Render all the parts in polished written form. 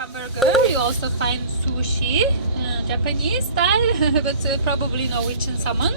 Hamburger, you also find sushi, Japanese style, but probably Norwegian salmon.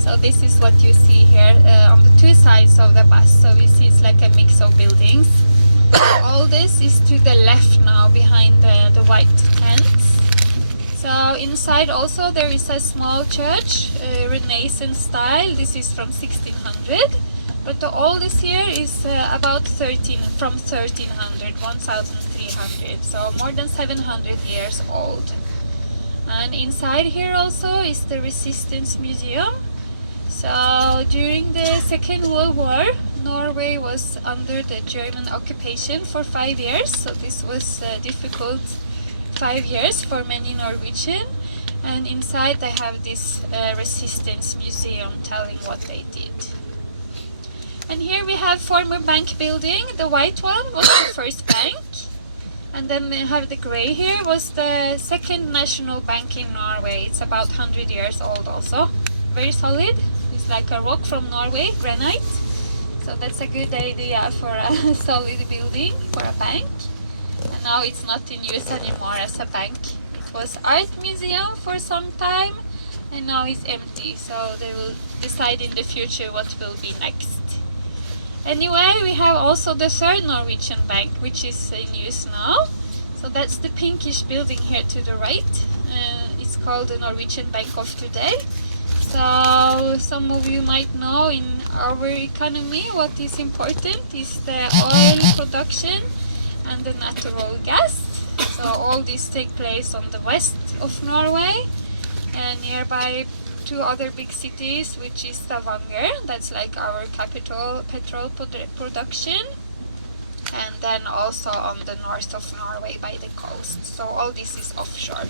So this is what you see here on the two sides of the bus. So you see it's like a mix of buildings. All this is to the left now, behind the white tents. So inside also there is a small church, Renaissance style. This is from 1600. But the oldest here is about from 1300, 1300. So more than 700 years old. And inside here also is the Resistance Museum. So during the Second World War, Norway was under the German occupation for 5 years. So this was a difficult 5 years for many Norwegians. And inside they have this Resistance Museum telling what they did. And here we have former bank building. The white one was the first bank. And then we have the gray here was the second national bank in Norway. It's about 100 years old also. Very solid. It's like a rock from Norway, granite. So that's a good idea for a solid building for a bank. And now it's not in use anymore as a bank. It was art museum for some time and now it's empty. So they will decide in the future what will be next. Anyway, we have also the third Norwegian bank, which is in use now. So that's the pinkish building here to the right. It's called the Norwegian Bank of today. So some of you might know in our economy what is important is the oil production and the natural gas. So all this take place on the west of Norway and nearby two other big cities, which is Stavanger, that's like our capital petrol production, and then also on the north of Norway by the coast. So all this is offshore.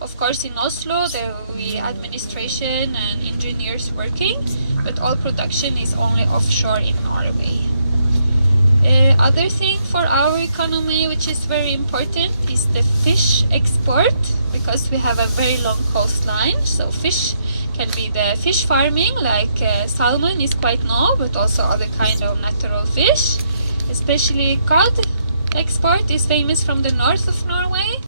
Of course in Oslo there will be administration and engineers working, but all production is only offshore in Norway. Other thing for our economy which is very important is the fish export, because we have a very long coastline. So fish can be the fish farming, like salmon is quite known, but also other kind of natural fish. Especially cod export is famous from the north of Norway.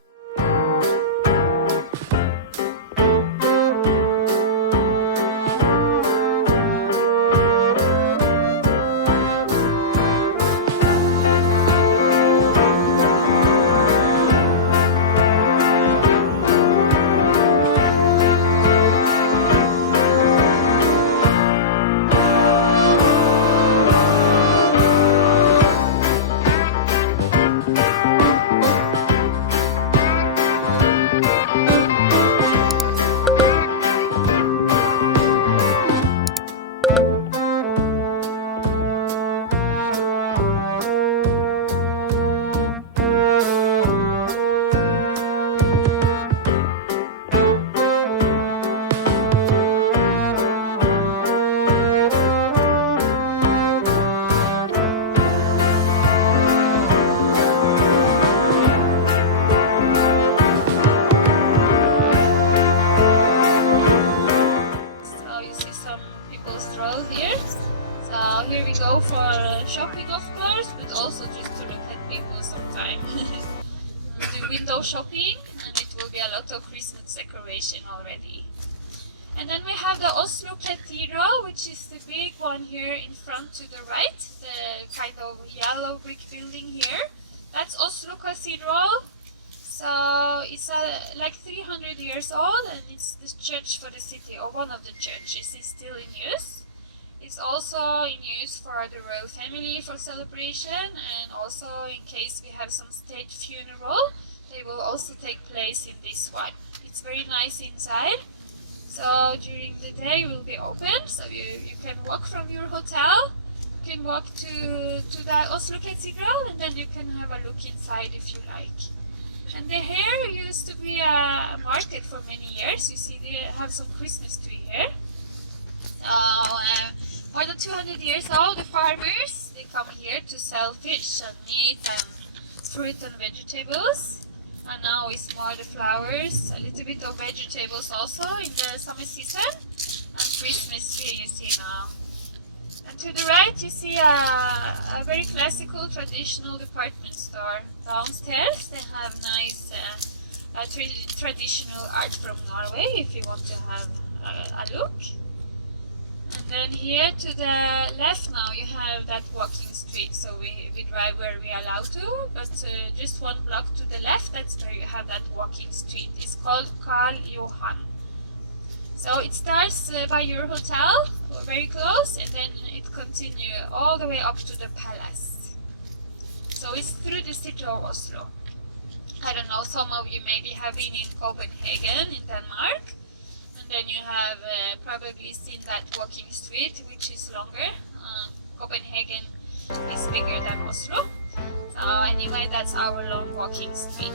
For shopping of course, but also just to look at people sometime. Do window shopping, and it will be a lot of Christmas decoration already. And then we have the Oslo Cathedral, which is the big one here in front to the right, the kind of yellow brick building here. That's Oslo Cathedral. So it's like 300 years old, and it's the church for the city, or one of the churches is still in use. It's also in use for the royal family for celebration, and also in case we have some state funeral, they will also take place in this one. It's very nice inside. So during the day it will be open, so you can walk from your hotel, you can walk to the Oslo Cathedral, and then you can have a look inside if you like. And the here used to be a market for many years. You see, they have some Christmas tree here. So more than 200 years old, the farmers, they come here to sell fish and meat and fruit and vegetables. And now it's more the flowers, a little bit of vegetables also in the summer season. And Christmas tree you see now. And to the right you see a very classical traditional department store. Downstairs they have nice traditional art from Norway if you want to have a look. And then here to the left now you have that walking street, so we drive where we are allowed to, but just one block to the left, that's where you have that walking street. It's called KARL Johans. So it starts by your hotel, very close, and then it continues all the way up to the palace. So it's through the city of Oslo. I don't know, some of you maybe have been in Copenhagen in Denmark. And then you have probably seen that walking street, which is longer. Copenhagen is bigger than Oslo. So anyway, that's our long walking street.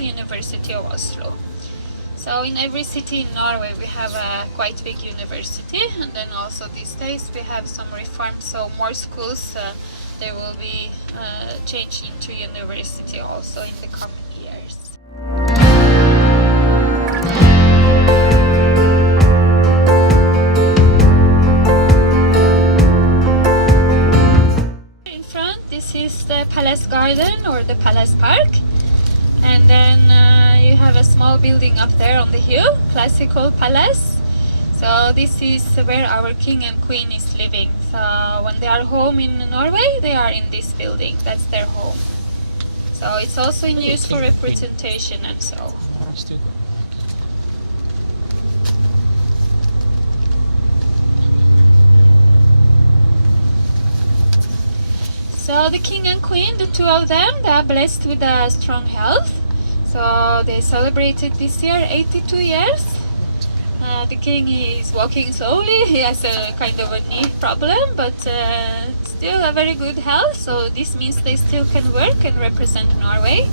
University of Oslo. So in every city in Norway we have a quite big university, and then also these days we have some reforms, so more schools they will be changing to university also in the coming years. In front this is the Palace Garden or the Palace Park. And then you have a small building up there on the hill, classical palace. So this is where our king and queen is living. So when they are home in Norway, they are in this building. That's their home. So it's also in use for representation and so. So the king and queen, the two of them, they are blessed with a strong health. So they celebrated this year 82 years. The king is walking slowly. He has a kind of a knee problem, but still a very good health. So this means they still can work and represent Norway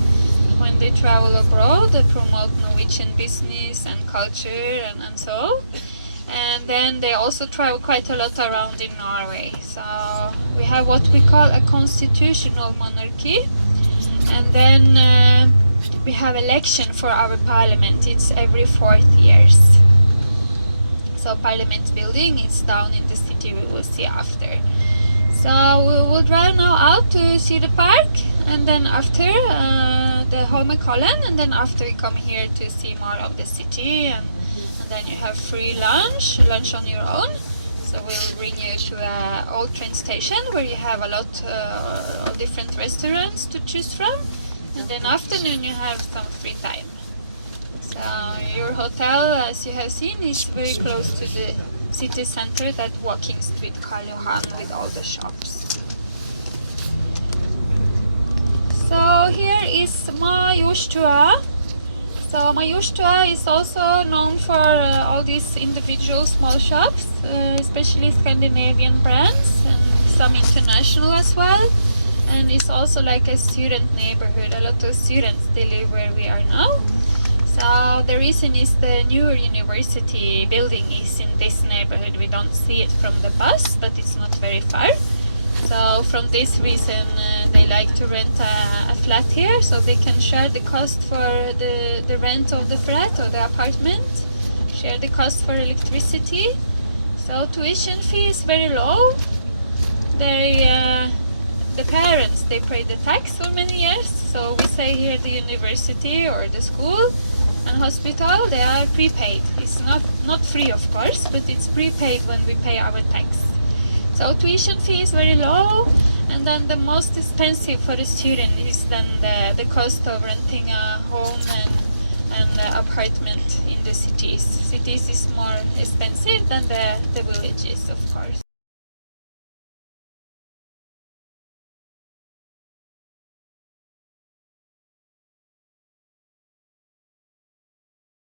when they travel abroad. They promote Norwegian business and culture and so. And then they also travel quite a lot around in Norway. So we have what we call a constitutional monarchy, and then we have election for our parliament. It's every 4 years. So parliament building is down in the city, we will see after. So we will drive now out to see the park, and then after the Holmenkollen, and then after you come here to see more of the city, and then you have free lunch on your own. So we'll bring you to an old train station where you have a lot of different restaurants to choose from, and then afternoon you have some free time. So your hotel, as you have seen, is very close to the city center, that walking street KARL JOHANS with all the shops. So here is Majorstua. So Majorstua is also known for all these individual small shops, especially Scandinavian brands and some international as well. And it's also like a student neighborhood. A lot of students still live where we are now. So the reason is the newer university building is in this neighborhood. We don't see it from the bus, but it's not very far. So from this reason they like to rent a flat here, so they can share the cost for the rent of the flat or the apartment, share the cost for electricity. So tuition fee is very low. The parents, they pay the tax for many years. So we say here the university or the school and hospital, they are prepaid. It's not free, of course, but it's prepaid when we pay our tax. So tuition fee is very low, and then the most expensive for a student is then the cost of renting a home and apartment in the cities. Cities is more expensive than the villages, of course.